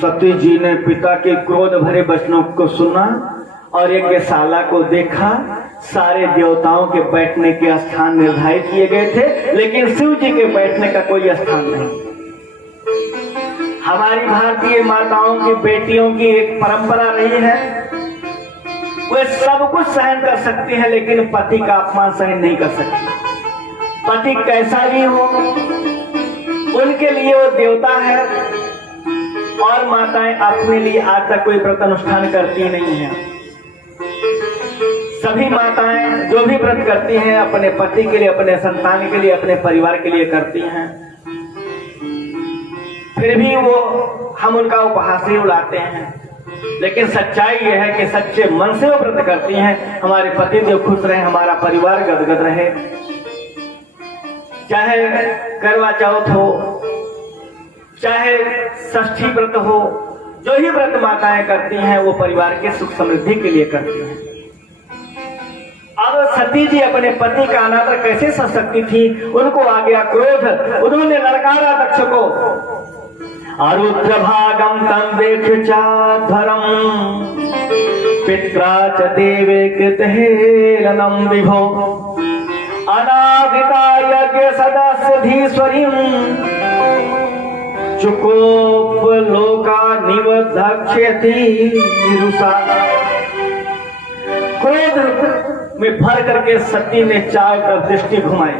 सती जी ने पिता के क्रोध भरे वचनों को सुना और यज्ञशाला को देखा। सारे देवताओं के बैठने के स्थान निर्धारित किए गए थे, लेकिन शिव जी के बैठने का कोई स्थान नहीं। हमारी भारतीय माताओं की बेटियों की एक परंपरा नहीं है, वे सब कुछ सहन कर सकती हैं, लेकिन पति का अपमान सहन नहीं कर सकती। पति कैसा भी हो, उनके लिए वो देवता है। और माताएं अपने लिए आज तक कोई व्रत अनुष्ठान करती नहीं है। सभी माताएं जो भी व्रत करती हैं अपने पति के लिए, अपने संतान के लिए, अपने परिवार के लिए करती हैं। फिर भी वो हम उनका उपहास ही उड़ाते हैं, लेकिन सच्चाई यह है कि सच्चे मन से वो व्रत करती हैं। हमारे पति देव खुश रहे, हमारा परिवार गदगद रहे। चाहे करवा चौथ हो, चाहे षष्ठी व्रत हो, जो ही व्रत माताएं करती हैं वो परिवार के सुख समृद्धि के लिए करती हैं। अब सती जी अपने पति का अनादर कैसे सह सकती थी? उनको आ गया क्रोध, उन्होंने ललकारा दक्ष को। अरुद्रभागम तम देख चाधरम पित्रा च देवे कृतहेलनम विभो अनादिता यज्ञ सदस्य धीश्वरीम चुकोप लोका निवधक्षयति निरुषा। क्रोध में भर करके सती ने चारों तरफ दृष्टि घुमाई,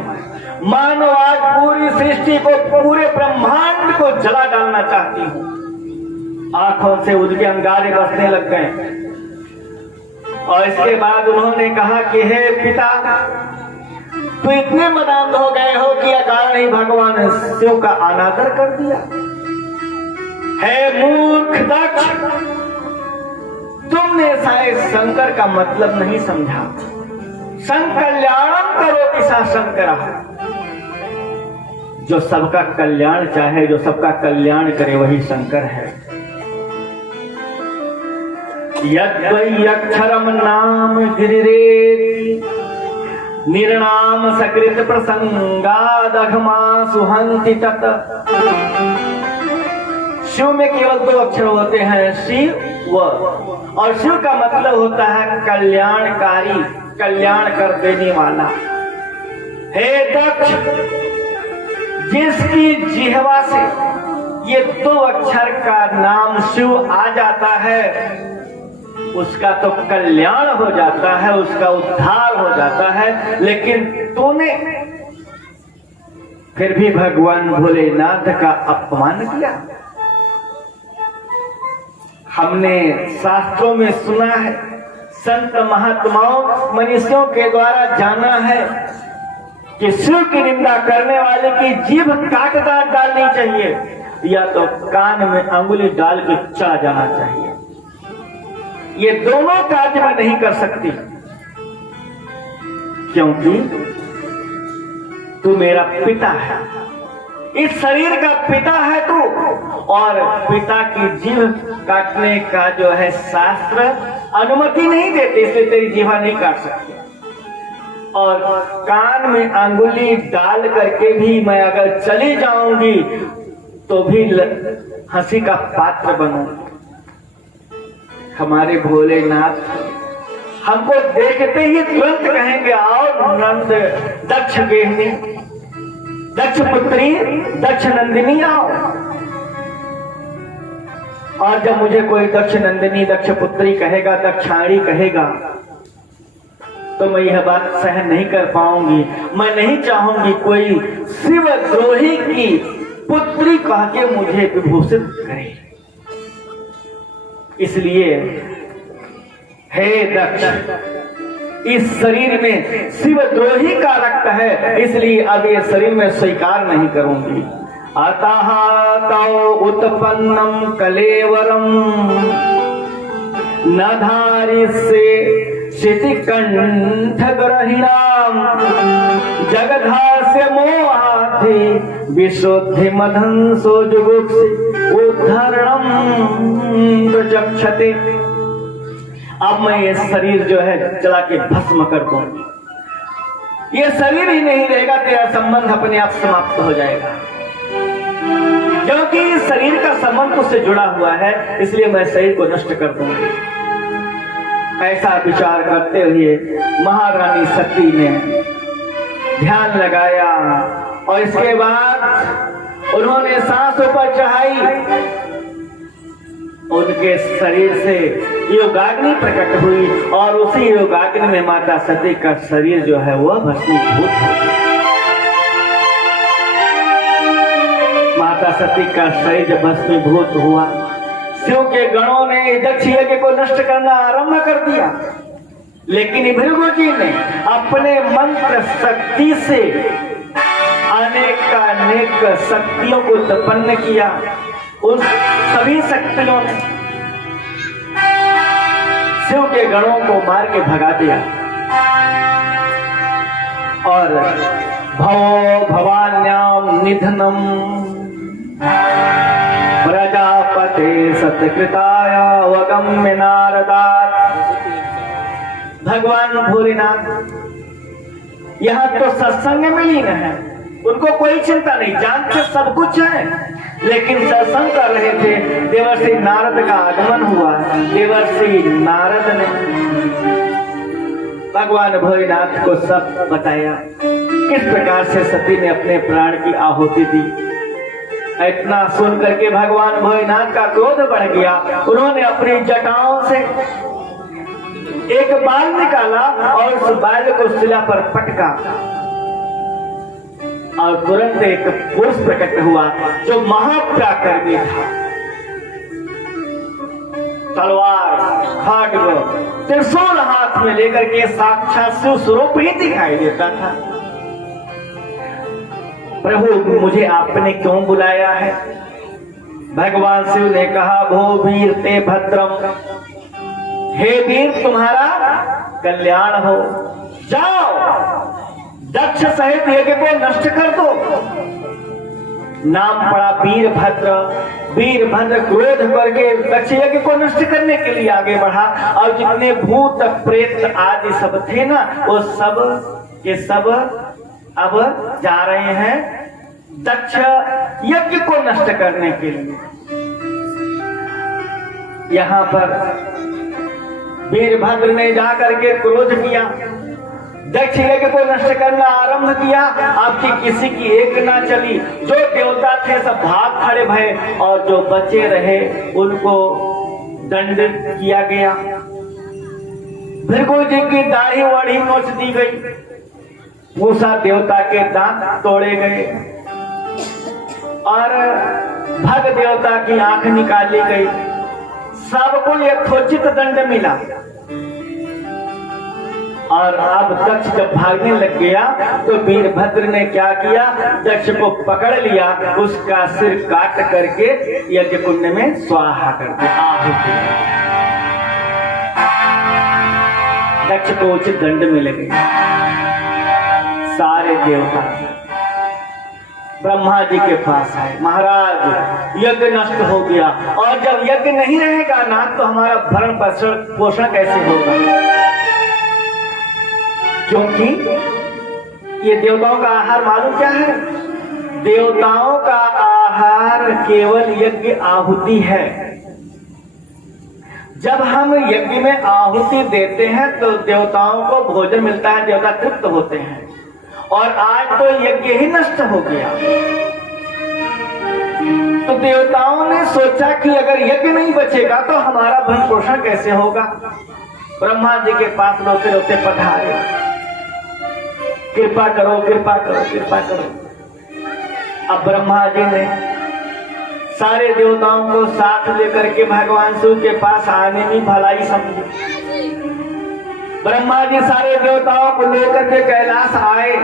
मानो आज पूरी सृष्टि को, पूरे ब्रह्मांड को जला डालना चाहती हूँ। आंखों से उनके अंगारे बरसने लग गए और इसके बाद उन्होंने कहा कि हे पिता, तो इतने मदान्ध हो गए हो कि अकारण ही भगवान शिव का अनादर कर दिया। हे मूर्ख दक्ष, तुमने शायद शंकर का मतलब नहीं समझा। संकल्याणम करोति सा शंकर, जो सबका कल्याण चाहे, जो सबका कल्याण करे, वही शंकर है। यद्वै अक्षरम नाम गिरिरे निर्नाम सकृत प्रसंगादघमा सुहंति तत। शिव में केवल दो अक्षर होते हैं, शिव व, और शिव का मतलब होता है कल्याणकारी, कल्याण कर देने वाला। हे दक्ष, जिसकी जिह्वा से ये दो अक्षर का नाम शिव आ जाता है, उसका तो कल्याण हो जाता है, उसका उद्धार हो जाता है। लेकिन तूने फिर भी भगवान भोलेनाथ का अपमान किया। हमने शास्त्रों में सुना है, संत महात्माओं मनुष्यों के द्वारा जाना है कि शिव की निंदा करने वाले की जीभ काट डालनी चाहिए, या तो कान में अंगुली डाल के चला जाना चाहिए। ये दोनों कार्य में नहीं कर सकती, क्योंकि तू मेरा पिता है, इस शरीर का पिता है तू, और पिता की जीभ काटने का जो है शास्त्र अनुमति नहीं देते, इसलिए तेरी जीवा नहीं काट सकती। और कान में अंगुली डाल करके भी मैं अगर चली जाऊंगी तो भी हंसी का पात्र बनूंगी। हमारे भोलेनाथ हमको देखते ही तुरंत कहेंगे, आओ नंद दक्ष गेहनी, दक्ष पुत्री, दक्ष नंदिनी आओ। और जब मुझे कोई दक्ष नंदिनी, दक्ष पुत्री कहेगा, दक्षाणी कहेगा, तो मैं यह बात सहन नहीं कर पाऊंगी। मैं नहीं चाहूंगी कोई शिवद्रोही की पुत्री कह के मुझे विभूषित करे। इसलिए हे दक्ष, इस शरीर में शिवद्रोही का रक्त है, इसलिए अब ये शरीर में स्वीकार नहीं करूंगी। अतः तौ उत्पन्नम कलेवरम न धारिष्ये शितिकंठ ग्रहिणाम जगधास्य मोहाधि विशुद्धि मधंसो जुगुप्सि उद्धरणम प्रचक्षते। अब मैं ये शरीर जो है जला के भस्म कर दूंगी। ये शरीर ही नहीं रहेगा, तेरा संबंध अपने आप समाप्त हो जाएगा। क्योंकि शरीर का संबंध उससे जुड़ा हुआ है, इसलिए मैं शरीर को नष्ट कर दूंगी। ऐसा विचार करते हुए महारानी सती ने ध्यान लगाया और इसके बाद उन्होंने सांस ऊपर चढ़ाई। उनके शरीर से योगाग्नि प्रकट हुई और उसी योगाग्नि में माता सती का शरीर जो है वह भस्मीभूत हो गया। माता सती का शरीर जब भस्मीभूत हुआ, शिव के गणों ने दक्ष यज्ञ को नष्ट करना आरंभ कर दिया, लेकिन भृगु जी ने अपने मंत्र शक्ति से अनेक शक्तियों को उत्पन्न किया। उस सभी शक्तियों ने शिव के गणों को मार के भगा दिया और भवो भवान्याम निधनम प्रजापते सत्कृताय वगम्य नारदात्। भगवान भोलेनाथ यहाँ तो सत्संग में लीन है, उनको कोई चिंता नहीं, जानते सब कुछ है, लेकिन सत्संग कर रहे थे। देवर्षि नारद का आगमन हुआ। देवर्षि नारद ने भगवान भोलेनाथ को सब बताया किस प्रकार से सती ने अपने प्राण की आहुति दी। इतना सुन करके भगवान भोलेनाथ का क्रोध बढ़ गया। उन्होंने अपनी जटाओं से एक बाल निकाला और उस बाल को शिला पर पटका और तुरंत एक पुरुष प्रकट हुआ जो महापराक्रमी था। तलवार, खड्ग, त्रिशूल हाथ में लेकर के साक्षात शिव स्वरूप ही दिखाई देता था। प्रभु मुझे आपने क्यों बुलाया है? भगवान शिव ने कहा, भो वीर ते भद्रम, हे वीर तुम्हारा कल्याण हो, जाओ दक्ष सहित यज्ञ को नष्ट कर दो। नाम पड़ा वीरभद्र। वीरभद्र क्रोध करके दक्ष यज्ञ को नष्ट करने के लिए आगे बढ़ा और जितने भूत प्रेत आदि सब थे ना, वो सब के सब अब जा रहे हैं दक्ष यज्ञ को नष्ट करने के लिए। यहाँ पर वीरभद्र ने जाकर के क्रोध किया, दक्ष यज्ञ को नष्ट करना आरंभ किया। आपकी किसी की एक ना चली। जो देवता थे सब भाग खड़े भये और जो बचे रहे उनको दंडित किया गया। भृगु जी की दाढ़ी वाढ़ी नोच दी गई, मूसा देवता के दांत तोड़े गए और भग देवता की आंख निकाली गई। सबको यथोचित दंड मिला। और अब दक्ष जब भागने लग गया तो वीरभद्र ने क्या किया, दक्ष को पकड़ लिया, उसका सिर काट करके यज्ञ कुंड में स्वाहा कर दिया, आहुति। दक्ष को उचित दंड मिल गया। सारे देवता ब्रह्मा जी के पास आए, महाराज यज्ञ नष्ट हो गया और जब यज्ञ नहीं रहेगा ना तो हमारा भरण पोषण कैसे होगा? क्योंकि ये देवताओं का आहार मालूम क्या है? देवताओं का आहार केवल यज्ञ आहुति है। जब हम यज्ञ में आहुति देते हैं तो देवताओं को भोजन मिलता है, देवता तृप्त होते हैं। और आज तो यज्ञ ही नष्ट हो गया, तो देवताओं ने सोचा कि अगर यज्ञ नहीं बचेगा तो हमारा भरण पोषण कैसे होगा? ब्रह्मा जी के पास रोते रोते पधारे, कृपा करो, कृपा करो, कृपा करो। अब ब्रह्मा जी ने सारे देवताओं को साथ लेकर के भगवान शिव के पास आने में भलाई समझी। ब्रह्मा जी सारे देवताओं को लेकर के कैलाश आए।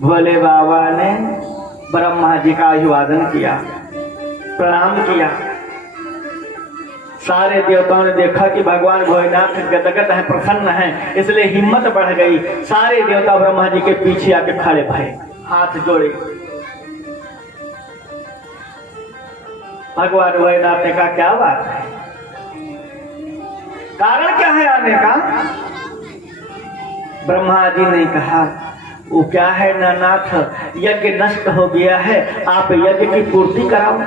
भोले बाबा ने ब्रह्मा जी का अभिवादन किया, प्रणाम किया। सारे देवताओं ने देखा कि भगवान भोलेनाथ गदगद है, प्रसन्न है, इसलिए हिम्मत बढ़ गई। सारे देवता ब्रह्मा जी के पीछे आके खड़े भये, हाथ जोड़े। भगवान भोलेनाथ ने कहा, क्या बात है, कारण क्या है आने का? ब्रह्मा जी ने कहा, वो क्या है ना नाथ, यज्ञ नष्ट हो गया है, आप यज्ञ की पूर्ति कराओ।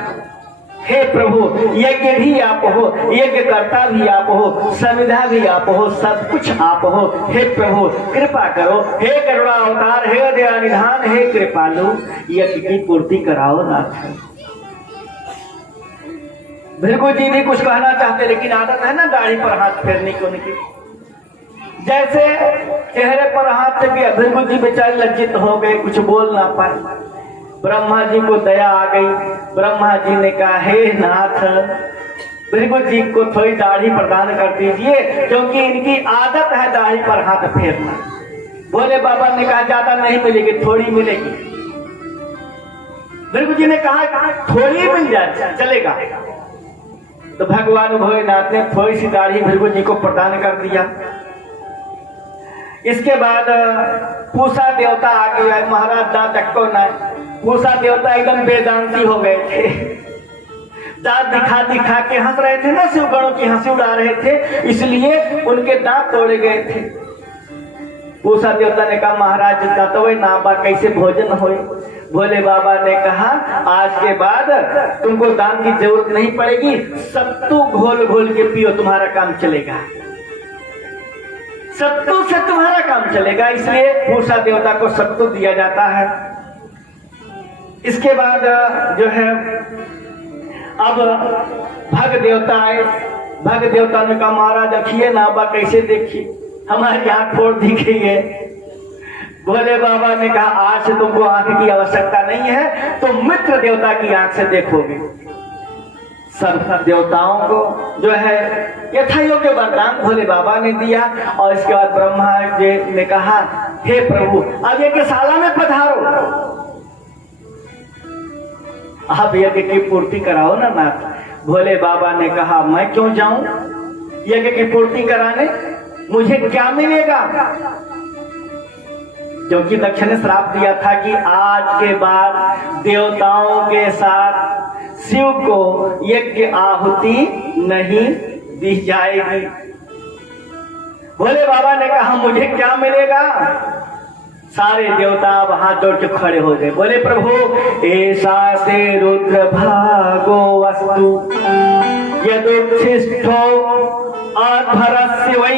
हे प्रभु, यज्ञ भी आप हो, यज्ञ करता भी आप हो, संविधा भी आप हो, सब कुछ आप हो। हे प्रभु कृपा करो, हे करुणा अवतार, हे दया निधान, हे कृपालु, यज्ञ की पूर्ति कराओ नाथ। भृगु जी भी कुछ कहना चाहते, लेकिन आदत है ना दाढ़ी पर हाथ फेरने की उनकी। जैसे चेहरे पर हाथ फेंके, भृगु जी बेचारे लज्जित हो गए, कुछ बोल ना पाए। ब्रह्मा जी को दया आ गई। ब्रह्मा जी ने कहा, हे नाथ, भृगु जी को थोड़ी दाढ़ी प्रदान कर दीजिए, क्योंकि इनकी आदत है दाढ़ी पर हाथ फेरना। भोले बाबा ने कहा, ज्यादा नहीं मिलेगी, थोड़ी मिलेगी। भृगु जी ने कहा, थोड़ी मिल जाए चलेगा। तो भगवान भोलेनाथ ने थोड़ी सी दाढ़ी भृगु जी को प्रदान कर दिया। इसके बाद पूषा देवता आ गया। महाराज दांत टक्को ना, पूषा देवता एकदम वेदांती हो गए थे। दांत दिखा दिखा के हंस रहे थे ना, शिवगणों की हंसी उड़ा रहे थे, इसलिए उनके दांत तोड़े गए थे। पूषा देवता ने कहा, महाराज दातवे नाबा कैसे भोजन होए? भोले बाबा ने कहा, आज के बाद तुमको दान की जरूरत नहीं पड़ेगी, सत्तू घोल घोल के पियो, तुम्हारा काम चलेगा। सत्तू से तुम्हारा काम चलेगा, इसलिए पूषा देवता को सत्तू दिया जाता है। इसके बाद जो है अब भग देवता आए। भग देवता ने कहा, महाराज रखिए नाबा कैसे देखिए, हमारी आंख फोड़ दी गई है। भोले बाबा ने कहा, आज से तुमको आंख की आवश्यकता नहीं है, तो मित्र देवता की आंख से देखोगे। सब देवताओं को जो है यथायोग्य वरदान भोले बाबा ने दिया। और इसके बाद ब्रह्मा जी ने कहा, हे प्रभु अब यज्ञशाला में पधारो, आप यज्ञ की पूर्ति कराओ ना नाथ। भोले बाबा ने कहा, मैं क्यों जाऊं यज्ञ की पूर्ति कराने, मुझे क्या मिलेगा? क्योंकि दक्ष ने श्राप दिया था कि आज के बाद देवताओं के साथ शिव को यज्ञ आहुति नहीं दी जाएगी। भोले बाबा ने कहा, मुझे क्या मिलेगा? सारे देवता अब हाथ जोड़ के खड़े हो गए। बोले, प्रभु ऐसा से रुद्र भागो वस्तु यदुच्छिष्टो अधरस्य वै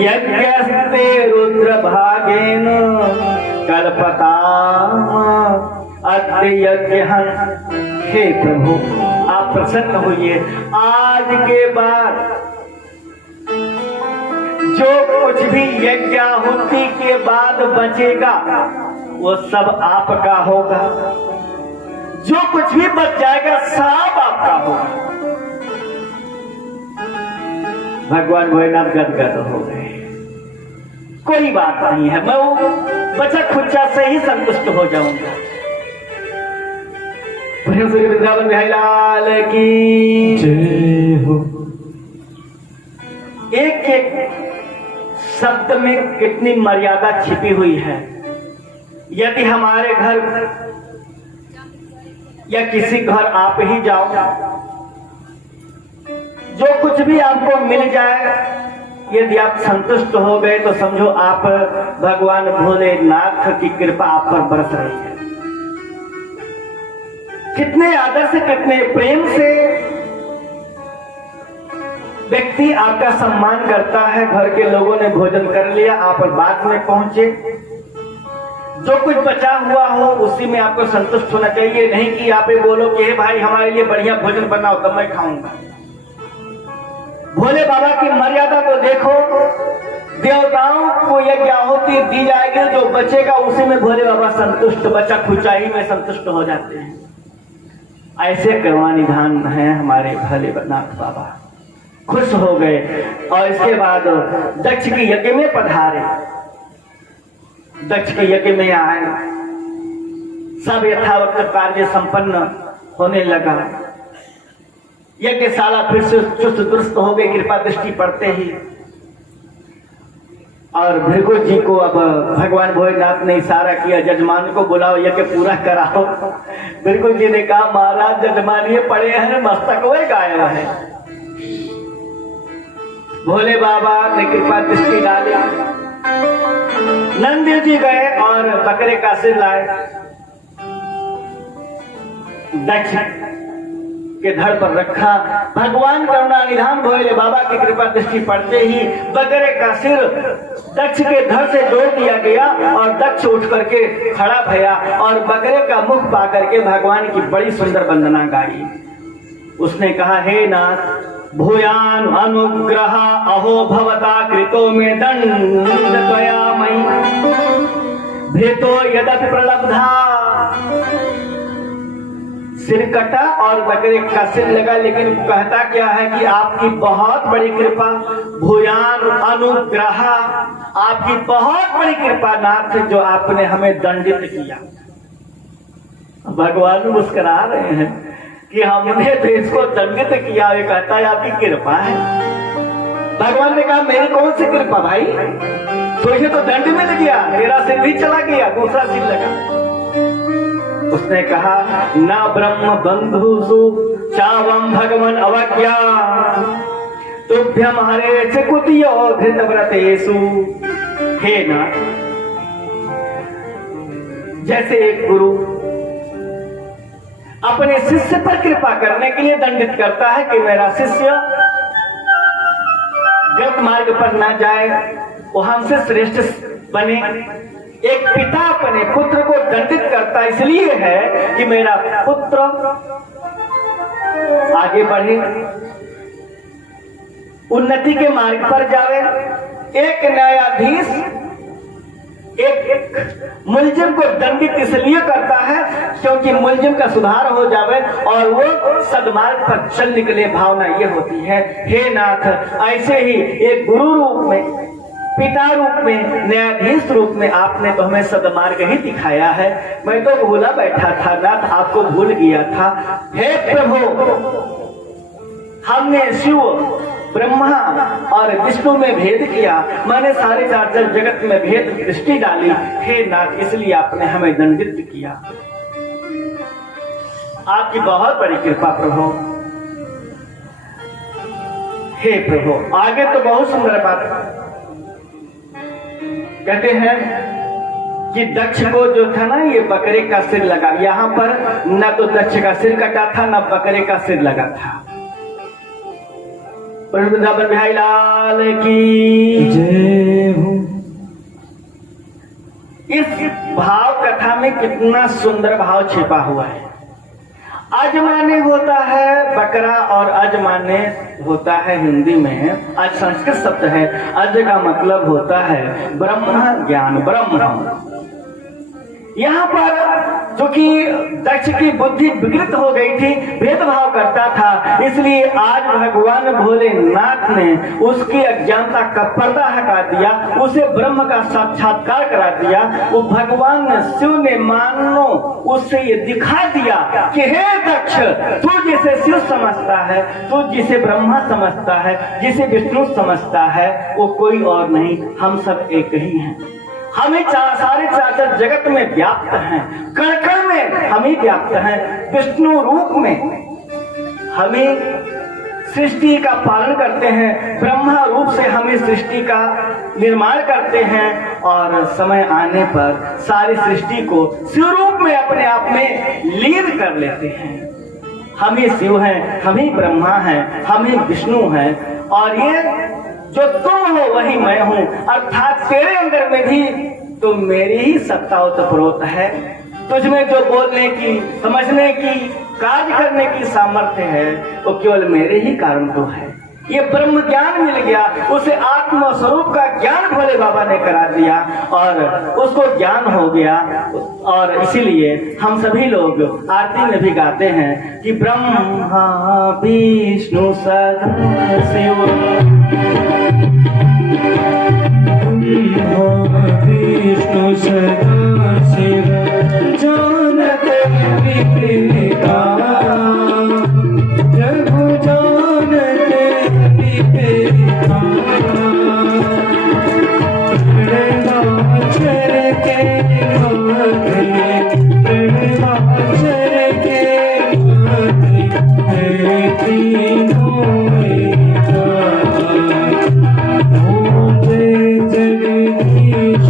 यज्ञस्ते रुद्र भागेन कल्पताम अद्य यज्ञहं। हे प्रभु आप प्रसन्न होइए, आज के बाद जो कुछ भी यज्ञाहुति के बाद बचेगा वो सब आपका होगा, जो कुछ भी बच जाएगा सब आपका होगा। भगवान भोलेनाथ गदगद हो गए। कोई बात नहीं है, मैं वो बचा खुच्चा से ही संतुष्ट हो जाऊंगा। वृंदावन बिहारी लाल की जय हो। एक एक शब्द में कितनी मर्यादा छिपी हुई है। यदि हमारे घर या किसी घर आप ही जाओ, जो कुछ भी आपको मिल जाए, यदि आप संतुष्ट हो गए तो समझो आप भगवान भोलेनाथ की कृपा आप पर बरस रही है। कितने आदर से, कितने प्रेम से व्यक्ति आपका सम्मान करता है। घर के लोगों ने भोजन कर लिया, आप बाद में पहुंचे, जो कुछ बचा हुआ हो उसी में आपको संतुष्ट होना चाहिए। नहीं कि आप ही बोलो कि हे भाई हमारे लिए बढ़िया भोजन बनाओ तब मैं खाऊंगा। भोले बाबा की मर्यादा को देखो, देवताओं को यज्ञ आहुति दी जाएगी, जो बचेगा उसी में भोले बाबा संतुष्ट, बचा खुचाई में संतुष्ट हो जाते हैं। ऐसे कर्मा निधान है हमारे भोलेनाथ बाबा। खुश हो गए और इसके बाद दक्ष के यज्ञ में पधारे। दक्ष के यज्ञ में आए, सब यथावत कार्य संपन्न होने लगा। यज्ञशाला फिर से चुस्त दुरुस्त हो गई कृपा दृष्टि पड़ते ही। और भृगु जी को अब भगवान भोलेनाथ ने इशारा किया, जजमान को बुलाओ, यज्ञ पूरा कराओ। भृगु जी ने कहा, महाराज जजमान ये पड़े हैं, मस्तक वही गायब है। भोले बाबा ने कृपा दृष्टि डाली, नंदी जी गए और बकरे का सिर लाए, दक्ष के धड़ पर रखा। भगवान करुणा निधान भोले बाबा की कृपा दृष्टि पड़ते ही बकरे का सिर दक्ष के धड़ से जोड़ दिया गया और दक्ष उठ करके खड़ा भया और बकरे का मुख पा करके भगवान की बड़ी सुंदर वंदना गाई। उसने कहा, हे नाथ भूयान अनुग्रह अहो भवता कृतो में दंड त्वया मयि भेतो यदपि प्रलब्धा। सिर कटा और बकरे का सिर लगा, लेकिन कहता क्या है कि आपकी बहुत बड़ी कृपा, भूयान अनुग्रह, आपकी बहुत बड़ी कृपा नाथ, जो आपने हमें दंडित किया। भगवान मुस्कुरा रहे हैं कि हमने तो इसको दंडित किया। ये कहता है आपकी कृपा है। भगवान ने कहा, मेरी कौन सी कृपा भाई, तुझे तो दंड मिल गया, तेरा सिर भी चला गया, दूसरा सिर लगा। उसने कहा, न ब्रह्म बंधुषु चावम भगवन अवज्ञा तुभ्यम हरे च कुतियो धृत व्रतेषु। हे नाथ, जैसे एक गुरु अपने शिष्य पर कृपा करने के लिए दंडित करता है कि मेरा शिष्य गलत मार्ग पर ना जाए, वो हमसे श्रेष्ठ बने। एक पिता अपने पुत्र को दंडित करता इसलिए है कि मेरा पुत्र आगे बढ़े, उन्नति के मार्ग पर जावे। एक न्यायाधीश एक मुलजिम को दंडित इसलिए करता है क्योंकि मुलजिम का सुधार हो जावे और वो सदमार्ग पर चल निकले, भावना ये होती है। हे नाथ, ऐसे ही एक गुरु रूप में, पिता रूप में, न्यायाधीश रूप में आपने तो हमें सदमार्ग ही दिखाया है। मैं तो भूला बैठा था नाथ, आपको भूल गया था। हे प्रभु, हमने शिव, ब्रह्मा और विष्णु में भेद किया, मैंने सारे चराचर जगत में भेद दृष्टि डाली। हे नाथ, इसलिए आपने हमें दंडित किया। आपकी बहुत बड़ी कृपा प्रभु। हे प्रभु, आगे तो बहुत सुंदर बात कहते हैं कि दक्ष को जो था ना, ये बकरे का सिर लगा। यहाँ पर न तो दक्ष का सिर कटा था, न बकरे का सिर लगा था। वृंदावन बिहारी लाल की जय हो। इस भाव कथा में कितना सुंदर भाव छिपा हुआ है। अजमाने होता है बकरा और अजमाने होता है हिंदी में, आज संस्कृत शब्द है। अज का मतलब होता है ब्रह्म ज्ञान, ब्रह्म। यहाँ पर जो कि दक्ष की बुद्धि विकृत हो गई थी, भेदभाव करता था, इसलिए आज भगवान भोलेनाथ ने उसकी अज्ञानता का पर्दा हटा दिया, उसे ब्रह्म का साक्षात्कार करा दिया। वो भगवान शिव ने मानो उससे ये दिखा दिया कि हे दक्ष, तू जिसे शिव समझता है, तू जिसे ब्रह्मा समझता है, जिसे विष्णु समझता है, वो कोई और नहीं, हम सब एक ही हैं। हमें सारे चराचर जगत में व्याप्त हैं, कण कण में हम ही व्याप्त हैं। विष्णु रूप में हमें सृष्टि का पालन करते हैं, ब्रह्मा रूप से हमें सृष्टि का निर्माण करते हैं और समय आने पर सारी सृष्टि को शिव रूप में अपने आप में लीन कर लेते हैं। हम ही शिव हैं, हम ही ब्रह्मा हैं, हम ही विष्णु हैं और ये जो तुम हो वही मैं हूं, अर्थात तेरे अंदर में भी तो मेरी ही सत्ता ओतप्रोत है। तुझमें जो बोलने की, समझने की, कार्य करने की सामर्थ्य है, वो केवल मेरे ही कारण तो है। ये ब्रह्म ज्ञान मिल गया, उसे आत्म स्वरूप का ज्ञान भोले बाबा ने करा दिया और उसको ज्ञान हो गया। और इसीलिए हम सभी लोग आरती में भी गाते हैं कि ब्रह्मा विष्णु सदा शिव, विष्णु सदा शिव, जानत विप्रेता, प्रभु जानत विप्रेता, प्रणवाचर के माथे, प्रणवाचर के माथे, है तीनों में जगदीश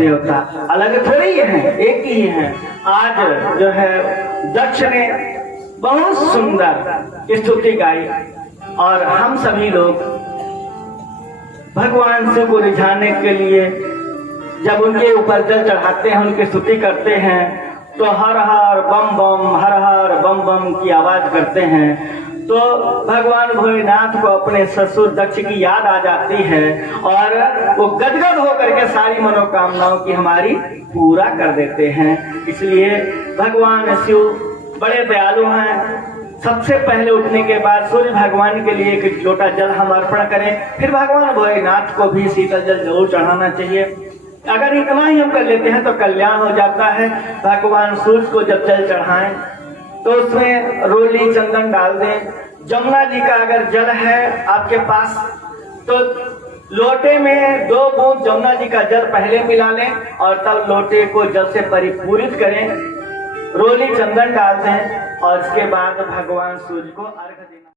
देवता अलग थोड़ी हैं, एक ही हैं। आज जो है दक्ष ने बहुत सुंदर स्तुति गाई और हम सभी लोग भगवान शिव को रिझाने के लिए जब उनके ऊपर जल चढ़ाते हैं, उनकी स्तुति करते हैं तो हर हर बम बम, हर हर बम बम की आवाज करते हैं। तो भगवान भोलेनाथ को अपने ससुर दक्ष की याद आ जाती है और वो गदगद होकर के सारी मनोकामनाओं की हमारी पूरा कर देते हैं। इसलिए भगवान शिव बड़े दयालु हैं। सबसे पहले उठने के बाद सूर्य भगवान के लिए एक लोटा जल हम अर्पण करें, फिर भगवान भोलेनाथ को भी शीतल जल जरूर चढ़ाना चाहिए। अगर इतना ही हम कर लेते हैं तो कल्याण हो जाता है। भगवान सूर्य को जब जल चढ़ाएं तो उसमें रोली चंदन डाल दें। जमुना जी का अगर जल है आपके पास तो लोटे में 2 बूंद जमुना जी का जल पहले मिला लें और तब लोटे को जल से परिपूरित करें, रोली चंदन डाल दें और इसके बाद भगवान सूर्य को अर्घ देना।